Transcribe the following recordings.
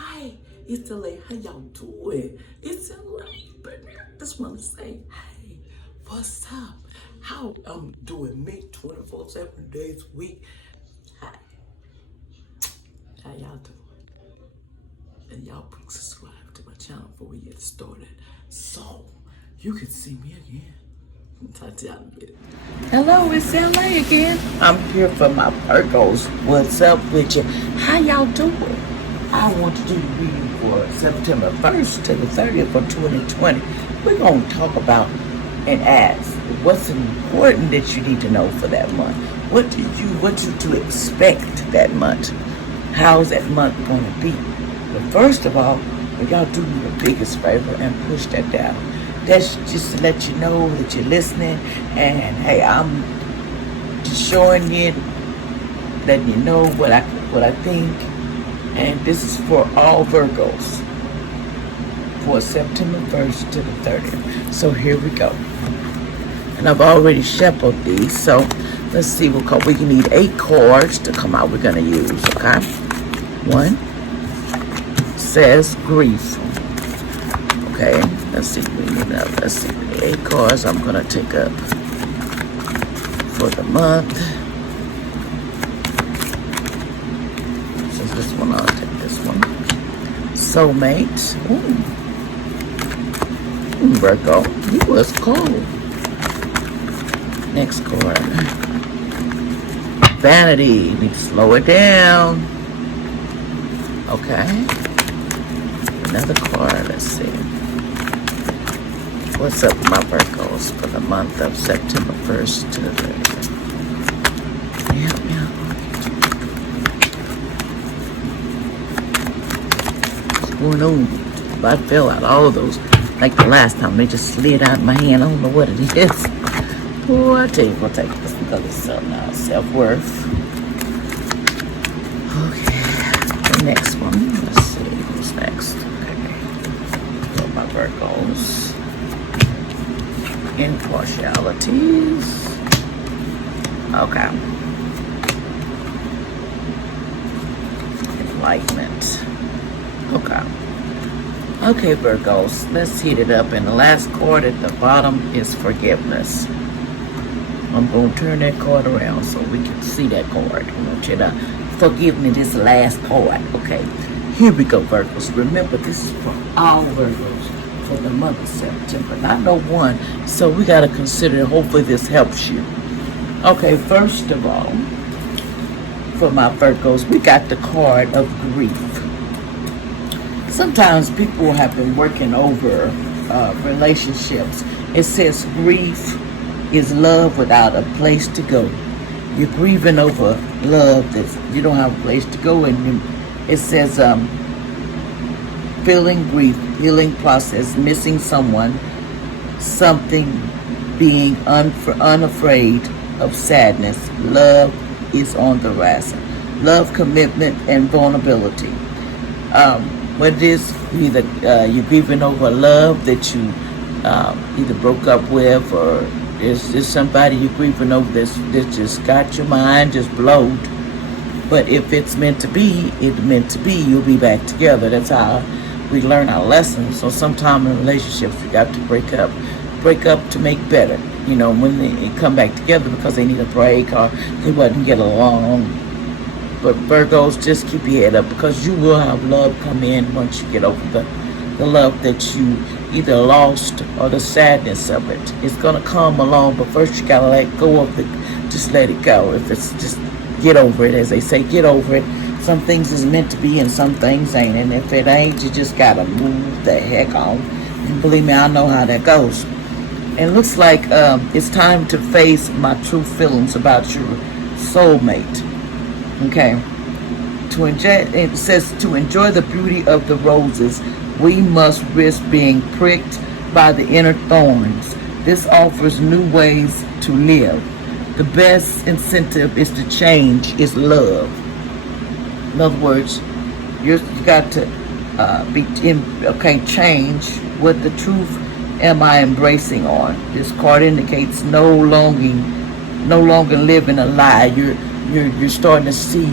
Hi, it's LA. How y'all doing? It's LA, baby. I just want to say, hey, what's up? How I'm doing me 24 7 days a week. Hi, how y'all doing? And y'all please subscribe to my channel before we get started so you can see me again. Talk to y'all in a bit. Hello, it's LA again. I'm here for my Virgos. What's up with you? How y'all doing? I want to do the reading for September 1st to the 30th of 2020. We're going to talk about and ask what's important that you need to know for that month. What to expect that month? How's that month going to be? But first of all, y'all do me the biggest favor and push that down. That's just to let you know that you're listening, and hey, I'm just showing you, letting you know what I think. And this is for all Virgos for September 1st to the 30th. So here we go. And I've already shuffled these, so let's see what we can need 8 cards to come out we're going to use, okay? One says grief. Okay, let's see, we need 8 cards I'm going to take up for the month. This one, I'll take this one. Soulmate. Virgo, you was cold. Next card. Vanity. Need to slow it down. Okay. Another card. Let's see. What's up with my Virgos for the month of September 1st to the 30th? Yeah. Going on. I fell out all of those like the last time. They just slid out of my hand. I don't know what it is. Oh, I tell you, we'll take this because it's something now. Self-worth. Okay. The next one. Let's see who's next. Okay. So my Virgos. Impartialities. Okay. Enlightenment. Okay, Virgos, let's heat it up. And the last card at the bottom is forgiveness. I'm going to turn that card around so we can see that card. I want you to forgive me this last card. Okay, here we go, Virgos. Remember, this is for all Virgos for the month of September. Not no one, so we got to consider, hopefully this helps you. Okay, first of all, for my Virgos, we got the card of grief. Sometimes people have been working over relationships. It says grief is love without a place to go. You're grieving over love that you don't have a place to go. And it says feeling grief, healing process, missing someone, something, being unafraid of sadness. Love is on the rise. Love, commitment, and vulnerability. What it is, either you're grieving over love that you either broke up with, or is somebody you're grieving over that just got your mind just blowed. But if it's meant to be, it's meant to be. You'll be back together. That's how we learn our lessons. So sometime in relationships, you got to break up to make better. You know, when they come back together because they need a break or they wouldn't get along. But Virgos, just keep your head up because you will have love come in once you get over the love that you either lost or the sadness of it. It's going to come along, but first you got to let go of it. Just let it go. If it's just get over it, as they say, get over it. Some things is meant to be and some things ain't. And if it ain't, you just got to move the heck on. And believe me, I know how that goes. And it looks like it's time to face my true feelings about your soulmate. Okay, it says to enjoy the beauty of the roses, we must risk being pricked by the inner thorns. This offers new ways to live. The best incentive is to change is love. In other words, you got to change. What the truth am I embracing on? This card indicates no longer living a lie. You're starting to see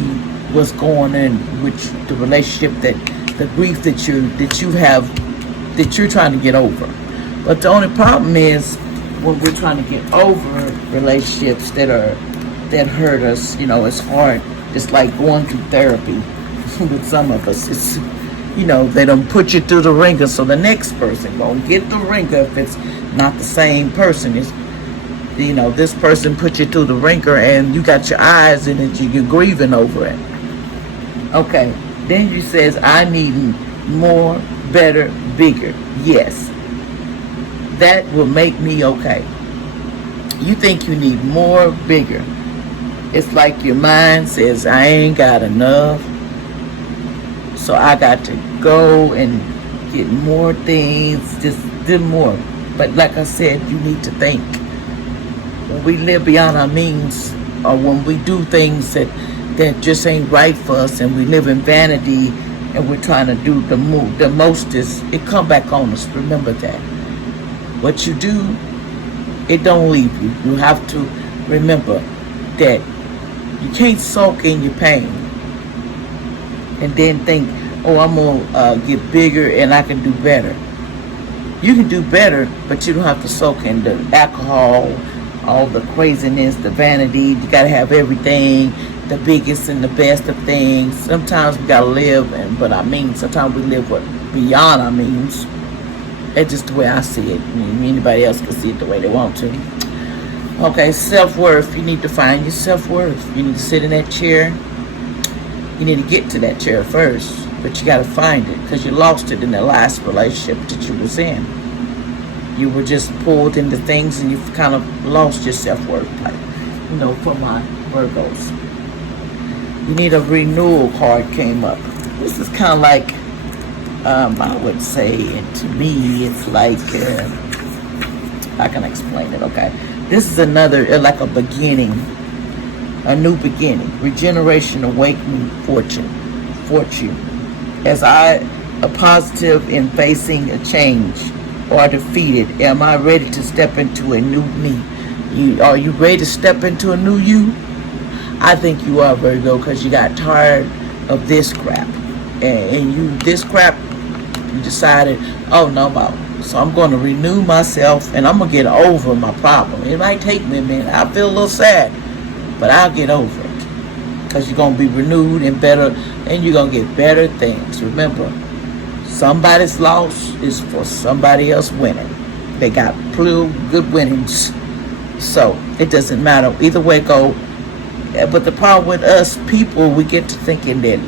what's going on with the relationship that the grief that you have, that you're trying to get over. But the only problem is when we're trying to get over relationships that hurt us. It's hard. It's like going through therapy with some of us. It's they don't put you through the ringer, so the next person gonna get the ringer if it's not the same person. It's this person put you through the ringer and you got your eyes in it, you're grieving over it. Okay, then you says, I need more, better, bigger. Yes, that will make me okay. You think you need more, bigger. It's like your mind says, I ain't got enough, so I got to go and get more things, just do more. But like I said, you need to think. When we live beyond our means, or when we do things that just ain't right for us, and we live in vanity, and we're trying to do the most, it come back on us. Remember that. What you do, it don't leave you. You have to remember that you can't sulk in your pain and then think, oh, I'm gonna get bigger and I can do better. You can do better, but you don't have to sulk in the alcohol, all the craziness, the vanity. You gotta have everything, the biggest and the best of things. Sometimes we gotta live, but sometimes we live beyond our means. That's just the way I see it. Anybody else can see it the way they want to. Okay, self-worth. You need to find your self-worth. You need to sit in that chair. You need to get to that chair first, but you got to find it, because you lost it in the last relationship that you was in. You were just pulled into things and you've kind of lost your self-worth, for my Virgos. You need a renewal card came up. This is kind of like, I would say, and to me, it's like, I can explain it, okay? This is another, like a beginning, a new beginning, regeneration, awakening, fortune. As I a positive in facing a change or defeated, am I ready to step into a new me? Are you ready to step into a new you? I think you are, Virgo, because you got tired of this crap, and you decided, oh no, so I'm going to renew myself and I'm going to get over my problem. It might take me a minute. I feel a little sad, but I'll get over it, because you're going to be renewed and better, and you're going to get better things. Remember, somebody's loss is for somebody else winning. They got good winnings, so it doesn't matter either way it go. But the problem with us people, we get to thinking that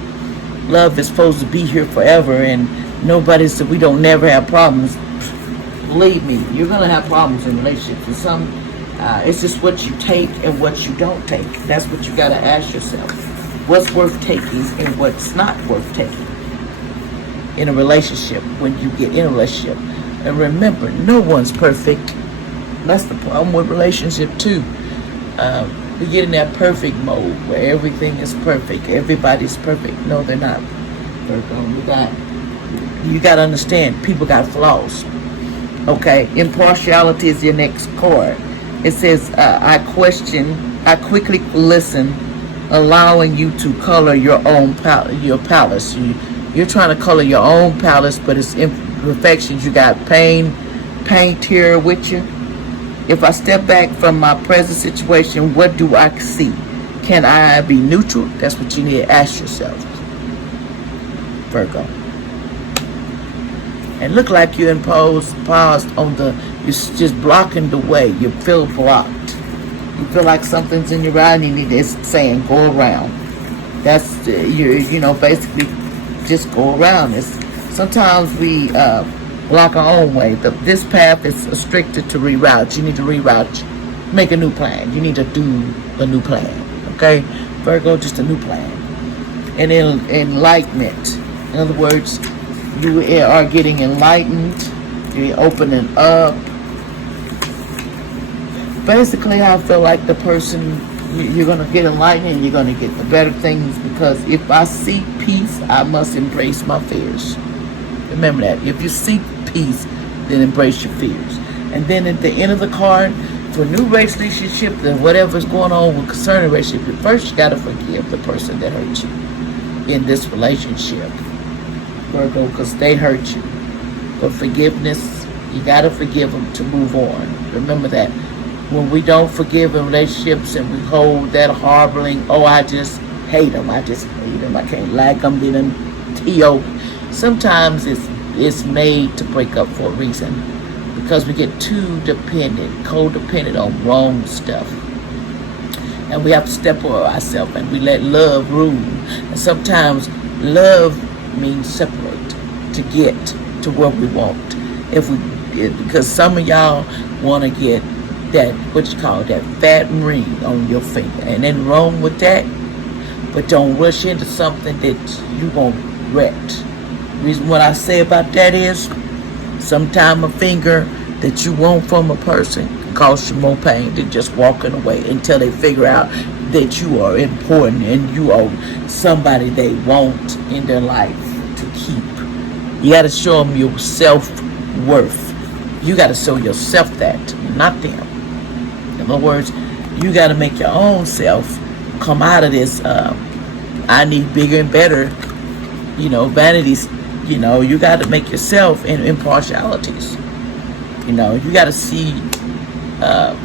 love is supposed to be here forever, and we don't never have problems. Believe me, you're gonna have problems in relationships. And it's just what you take and what you don't take. That's what you gotta ask yourself. What's worth taking and what's not worth taking in a relationship when you get in a relationship. And remember, no one's perfect. That's the problem with relationship too. We get in that perfect mode where everything is perfect. Everybody's perfect. No, they're not. You got to understand, people got flaws. Okay, impartiality is your next card. It says, I quickly listen, allowing you to color your own your palace. You're trying to color your own palace, but it's imperfections. You got paint here with you. If I step back from my present situation, what do I see? Can I be neutral? That's what you need to ask yourself, Virgo. And look like you paused on you're just blocking the way. You feel blocked. You feel like something's in your eye and you need to, it's saying go around. That's, basically just go around. Sometimes we block our own way. This path is restricted to reroute. You need to reroute. Make a new plan. You need to do a new plan. Okay? Virgo, just a new plan. And then enlightenment. In other words, you are getting enlightened. You're opening up. Basically, I feel like the person, you're going to get enlightened and you're going to get the better things, because if I seek peace, I must embrace my fears. Remember that. If you seek peace, then embrace your fears. And then at the end of the card, for a new relationship, then whatever's going on with concerning relationship, first you got to forgive the person that hurt you in this relationship. Virgo, because they hurt you. But forgiveness, you got to forgive them to move on. Remember that. When we don't forgive in relationships and we hold that harboring, oh, I just hate them. I just hate them. I can't like them. They done T.O. Sometimes it's made to break up for a reason, because we get too dependent, codependent on wrong stuff. And we have to step over ourselves and we let love rule. And sometimes love means separate to get to what we want. Because some of y'all want to get that, what you call that fat ring on your finger. And then wrong with that, but don't rush into something that you won't regret. Reason what I say about that is, sometimes a finger that you want from a person can cause you more pain than just walking away until they figure out that you are important and you are somebody they want in their life to keep. You got to show them your self-worth. You got to show yourself that, not them. In other words, you got to make your own self come out of this I need bigger and better, vanities. You got to make yourself in impartialities. You got to see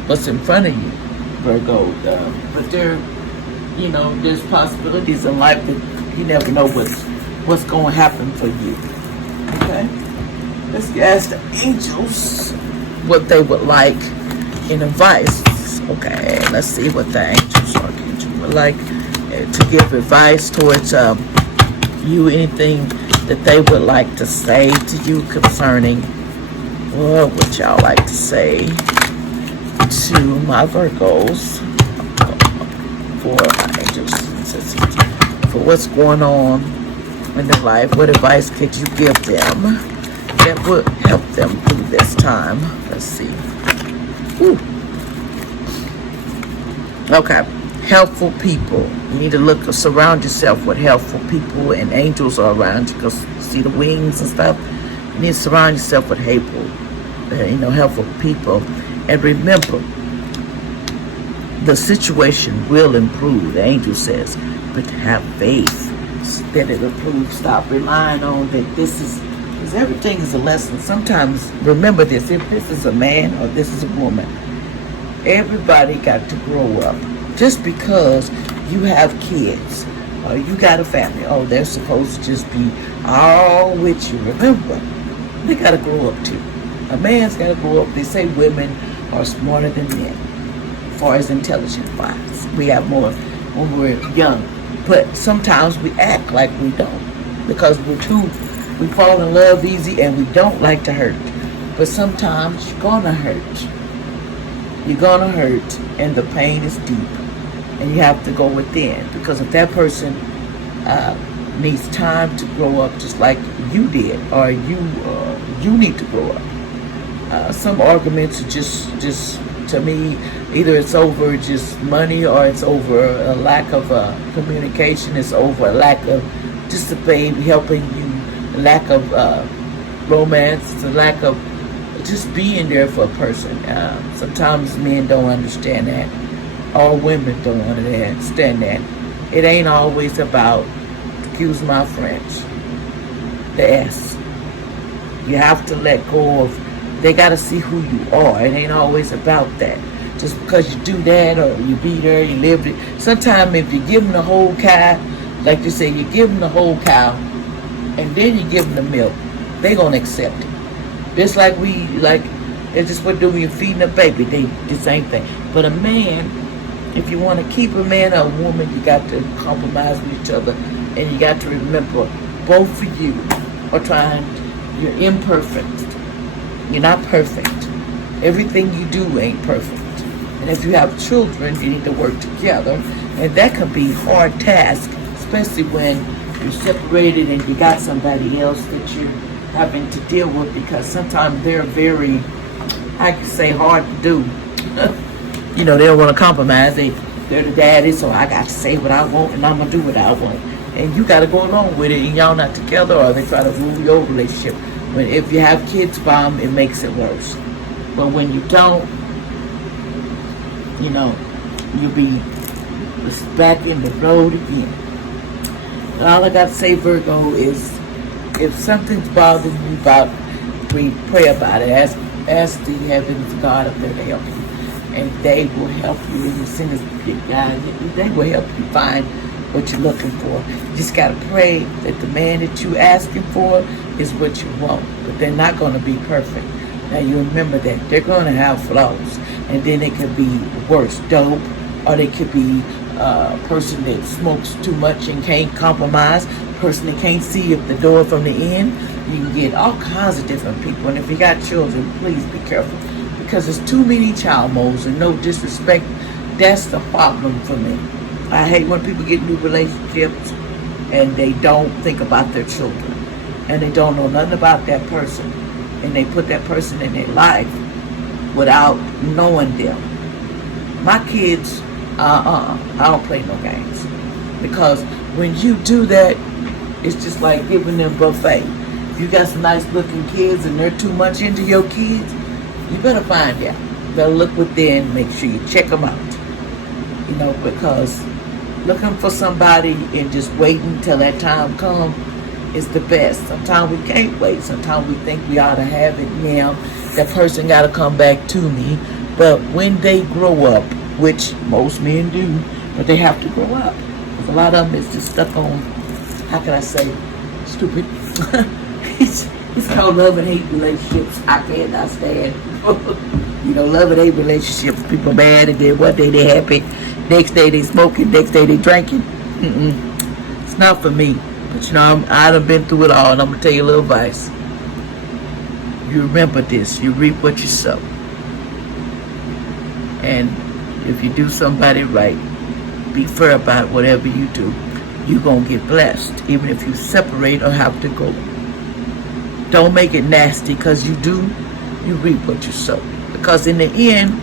what's in front of you, Virgo. But there's possibilities in life that you never know what's going to happen for you. Okay? Let's ask the angels what they would like in advice. Okay, let's see what the angels or archangels would like to give advice towards you. Anything that they would like to say to you concerning what would y'all like to say to my Virgos for my angels, for what's going on in their life? What advice could you give them that would help them through this time? Let's see. Ooh. Okay, helpful people. You need to surround yourself with helpful people, and angels are around you because you see the wings and stuff. You need to surround yourself with helpful people. And remember, the situation will improve, the angel says, but have faith that it'll improve. Stop relying on that because everything is a lesson. Sometimes, remember this, if this is a man or this is a woman, everybody got to grow up. Just because you have kids or you got a family, they're supposed to just be all with you. Remember, they got to grow up too. A man's got to grow up. They say women are smarter than men as far as intelligence wise. We have more when we're young. But sometimes we act like we don't because we fall in love easy and we don't like to hurt. But sometimes you're going to hurt. You're going to hurt, and the pain is deep, and you have to go within, because if that person needs time to grow up just like you did, or you need to grow up. Some arguments are just to me, either it's over just money, or it's over a lack of communication, it's over a lack of just the baby helping you, a lack of romance, it's a lack of just being there for a person. Sometimes men don't understand that. All women don't understand that. It ain't always about, excuse my French, the S. You have to let go of, they got to see who you are. It ain't always about that. Just because you do that or you be there, you live it. Sometimes if you give them the whole cow, like you say, you give them the whole cow and then you give them the milk, they going to accept it. Just like it's just what do when you're feeding a baby, the same thing. But a man, if you want to keep a man or a woman, you got to compromise with each other, and you got to remember, both of you are trying, you're imperfect. You're not perfect. Everything you do ain't perfect. And if you have children, you need to work together, and that can be a hard task, especially when you're separated and you got somebody else that you're having to deal with, because sometimes they're very, I could say, hard to do. They don't want to compromise. They're the daddy, so I got to say what I want and I'm going to do what I want. And you got to go along with it, and y'all not together, or they try to rule your relationship. If you have kids by them, it makes it worse. But when you don't, you'll be back in the road again. And all I got to say, Virgo, is if something's bothering you about, we pray about it. Ask the heavens God up there to help you, and they will help you. And as soon as God, they will help you find what you're looking for. You just gotta pray that the man that you asking for is what you want. But they're not gonna be perfect. Now you remember that they're gonna have flaws, and then it could be worse, dope, or they could be a person that smokes too much and can't compromise, person that can't see if the door from the end. You can get all kinds of different people. And if you got children, please be careful, because there's too many child molds, and no disrespect, that's the problem for me. I hate when people get new relationships and they don't think about their children, and they don't know nothing about that person, and they put that person in their life without knowing them. My kids, I don't play no games, because when you do that, it's just like giving them buffet. If you got some nice looking kids and they're too much into your kids, you better find out. You better look within, make sure you check them out. You know, because looking for somebody and just waiting till that time comes is the best. Sometimes we can't wait. Sometimes we think we ought to have it now. That person got to come back to me. But when they grow up, which most men do, but they have to grow up. Because a lot of them is just stuck on, how can I say, stupid. It's called love and hate relationships. I cannot stand. You know, love and hate relationships. People mad, and then one day they happy, next day they smoking, next day they drinking. It's not for me. But you know, I done been through it all, and I'm gonna tell you a little advice. You remember this: you reap what you sow. And if you do somebody right, be fair about whatever you do, you're gonna get blessed, even if you separate or have to go. Don't make it nasty, because you reap what you sow. Because in the end,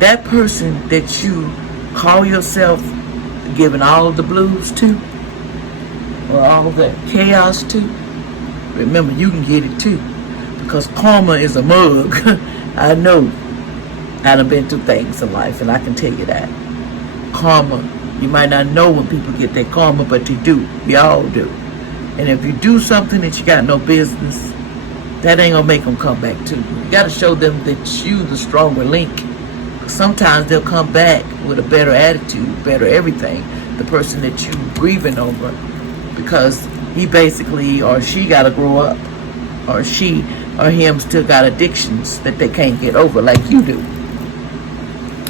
that person that you call yourself giving all the blues to, or all the chaos to, remember, you can get it too. Because karma is a mug. I know. I done been through things in life, and I can tell you that. Karma, you might not know when people get their karma, but you do. We all do. And if you do something that you got no business, that ain't gonna make them come back to you. You gotta show them that you the stronger link. Sometimes they'll come back with a better attitude, better everything. The person that you grieving over, because he basically, or she gotta grow up, or she or him still got addictions that they can't get over like you do.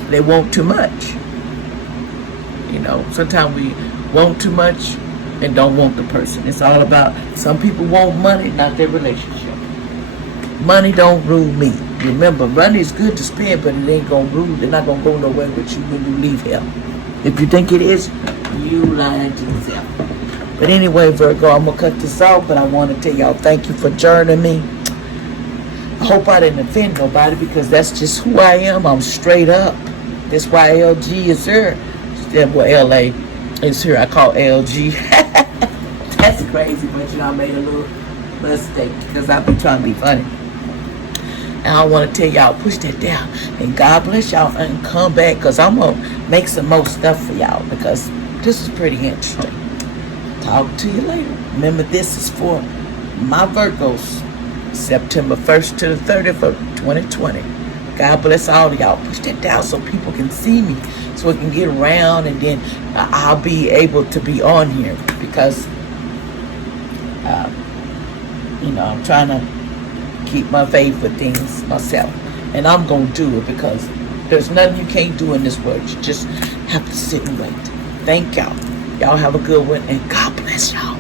They want too much. You know, sometimes we want too much and don't want the person. It's all about, some people want money, not their relationship. Money don't rule me. Remember, money is good to spend, but it ain't gonna rule. They're not gonna go nowhere with you when you leave here. If you think it is, you lying to yourself. But anyway, Virgo, I'm gonna cut this out, but I want to tell y'all thank you for joining me. I hope I didn't offend nobody, because that's just who I am. I'm straight up. That's why LG is here. Well, LA is here. I call LG. That's crazy, but you know, I made a little mistake, because I've been trying to be funny. And I want to tell y'all, push that down. And God bless y'all, and come back, because I'm going to make some more stuff for y'all, because this is pretty interesting. Talk to you later. Remember, this is for my Virgos, September 1st to the 30th of 2020. God bless all of y'all. Push that down so people can see me, so we can get around, and then I'll be able to be on here, because, you know, I'm trying to keep my faith with things myself. And I'm going to do it, because there's nothing you can't do in this world. You just have to sit and wait. Thank y'all. Y'all have a good one, and God bless y'all.